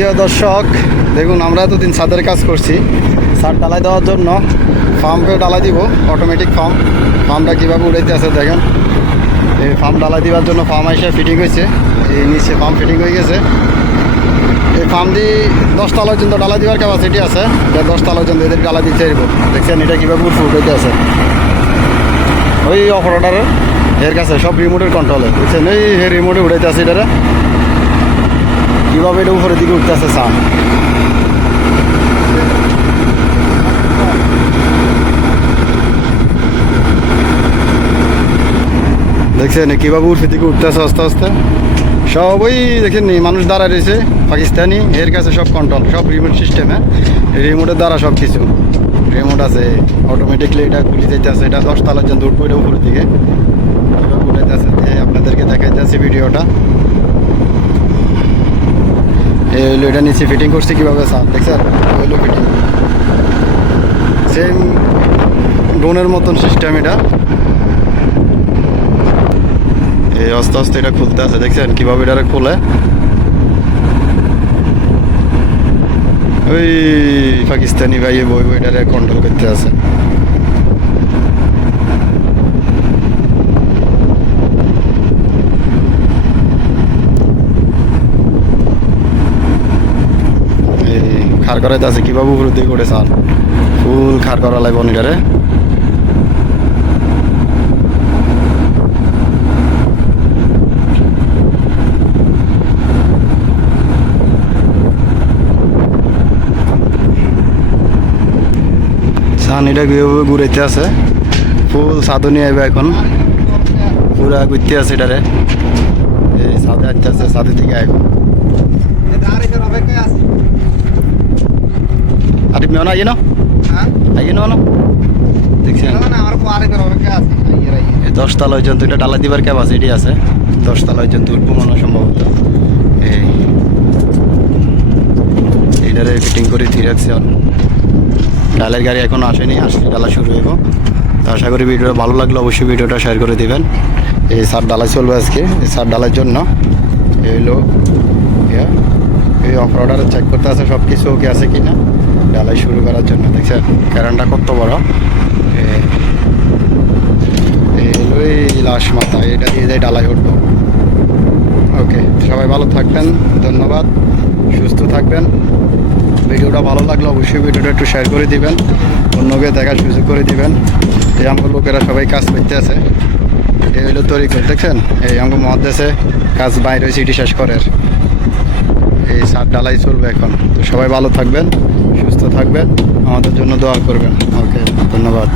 প্রিয় দর্শক, দেখুন আমরা এতদিন ছাদের কাজ করছি। ছাদ ডালাই দেওয়ার জন্য ফার্মকে ডালাই দিব, অটোমেটিক ফার্মটা কীভাবে উড়াইতে আছে দেখেন। এই ফার্ম ডালাই দেওয়ার জন্য ফার্ম এসে ফিটিং হয়েছে, এই নিচে ফার্ম ফিটিং হয়ে গেছে। এই ফার্ম দিয়ে 10 তলা পর্যন্ত ডালাই দেওয়ার ক্যাপাসিটি আছে, এটা 10 তলা পর্যন্ত এদের ডালাই দিতে পারবো। দেখছেন এটা কীভাবে উঠতে আছে, ওই অপারেটরের এর কাছে সব রিমোটের কন্ট্রোলে, বুঝছেন। এই রিমোটে উড়াইতে আছে এটারে, কীভাবে এটা উপরের দিকে উঠতে আছে সান। দেখছেন কীভাবে উপরের দিকে উঠতে আছে আস্তে আস্তে। সব ওই দেখেন নি মানুষ দাঁড়ায় রয়েছে পাকিস্তানি, এর কাছে সব কন্ট্রোল, সব রিমোট সিস্টেমে, রিমোটের দ্বারা সব কিছু রিমোট আছে। অটোমেটিকলি এটা খুলে যেতে আছে, এটা 10 তলার জন্য উঠবো এটা উপরের দিকে উঠাইতে আছে। আপনাদেরকে দেখাইতে আছে ভিডিওটা। এই হইলো এটা নিচে ফিটিং করছি কীভাবে স্যার, দেখছেন হইলো ফিটিং সেম ড্রোনের মতন সিস্টেম এটা। এই আস্তে আস্তে এটা খুলতে আছে, দেখছেন কীভাবে এটা খুলে। ওই পাকিস্তানি ভাই বই এটারে কন্ট্রোল করতে আছে। খার করাইতে আছে কীভাবে উপর দিকে করে চান, ফুল খার করা লাগবে এটারে। সান এটা কীভাবে ঘুরাইতে আছে, ফুল সাদু নিয়ে আইবে এখন, পুরা ঘুরতে আছে এটারে। এই সাদে আসতে আছে, সাদে থেকে আইব। আর মেনা আইয়ে না আইয়ে না দেখছেন 10 তলা পর্যন্ত এটা ডালা দিবার ক্যাপাসিটি আছে, 10 তলা পর্যন্ত উঠবো মনে সম্ভবত। এইটারে ফিটিং করে দিয়ে রাখছে। ডালের গাড়ি এখনো আসেনি, আসলে ডালা শুরু হইব। তো আশা করি ভিডিওটা ভালো লাগলো, অবশ্যই ভিডিওটা শেয়ার করে দিবেন। এই সার ডালাই চলবে আজকে, এই সার ডালার জন্য এই হলো এই অপারেটর চেক করতে আছে সব কিছু ওকে আছে কিনা ডালাই শুরু করার জন্য। দেখছেন কারেন্টটা কত বড়, এই লাশ মাথা এটা দিয়ে যায় ডালাই উঠবো। ওকে, সবাই ভালো থাকবেন, ধন্যবাদ, সুস্থ থাকবেন। ভিডিওটা ভালো লাগলে অবশ্যই ভিডিওটা একটু শেয়ার করে দিবেন, অন্যকে দেখার সুযোগ করে দিবেন। এই আমার লোকেরা সবাই কাজ করতে আছে। এই হইলো তরিকুল, দেখছেন এই আমার মহাদেশে কাজ বাইরে সিটি শেষ করার। এই সার ডালাই চলবে এখন। তো সবাই ভালো থাকবেন, সুস্থ থাকবেন, আমাদের জন্য দোয়া করবেন। ওকে, ধন্যবাদ।